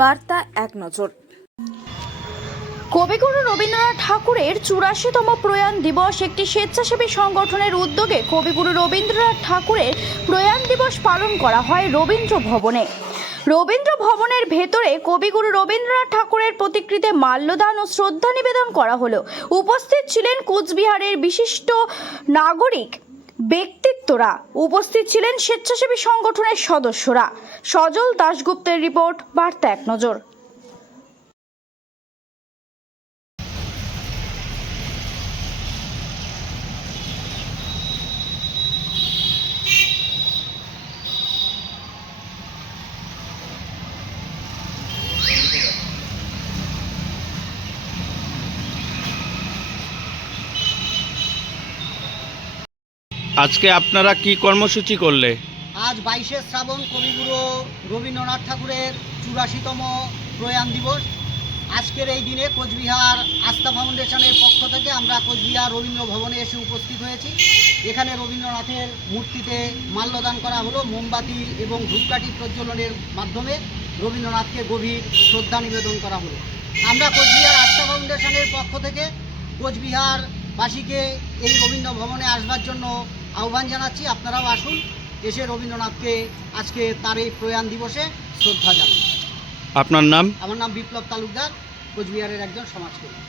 বার্তা এক নজর। কবিগুরু রবীন্দ্রনাথ ঠাকুরের চুরাশিতম প্রয়াণ দিবস একটি স্বেচ্ছাসেবী সংগঠনের উদ্যোগে কবিগুরু রবীন্দ্রনাথ ঠাকুরের প্রয়াণ দিবস পালন করা হয় রবীন্দ্র ভবনে। রবীন্দ্র ভবনের ভেতরে কবিগুরু রবীন্দ্রনাথ ঠাকুরের প্রতিকৃতে মাল্যদান ও শ্রদ্ধা নিবেদন করা হলো। উপস্থিত ছিলেন কোচবিহারের বিশিষ্ট নাগরিক ব্যক্তিত্বরা উপস্থিত ছিলেন স্বেচ্ছাসেবী সংগঠনের সদস্যরা। সজল দাশগুপ্তের রিপোর্ট বার্তা এক নজর। আজকে আপনারা কি কর্মসূচি করলে? আজ বাইশে শ্রাবণ কবিগুরু রবীন্দ্রনাথ ঠাকুরের চুরাশিতম প্রয়াণ দিবস। আজকের এই দিনে কোচবিহার আস্থা ফাউন্ডেশনের পক্ষ থেকে আমরা কোচবিহার রবীন্দ্র ভবনে এসে উপস্থিত হয়েছি। এখানে রবীন্দ্রনাথের মূর্তিতে মাল্যদান করা হলো। মোমবাতি এবং ধূপকাঠি প্রজ্বলনের মাধ্যমে রবীন্দ্রনাথকে গভীর শ্রদ্ধা নিবেদন করা হলো। আমরা কোচবিহার আস্থা ফাউন্ডেশনের পক্ষ থেকে কোচবিহারবাসীকে এই রবীন্দ্র ভবনে আসবার জন্য আহ্বান জানাচ্ছি আপনারাও আসুন। এসে রবীন্দ্রনাথকে আজকে তার এই প্রয়াণ দিবসে শ্রদ্ধা জানান আপনার নাম? আমার নাম বিপ্লব তালুকদার কোচবিহারের একজন সমাজকর্মী।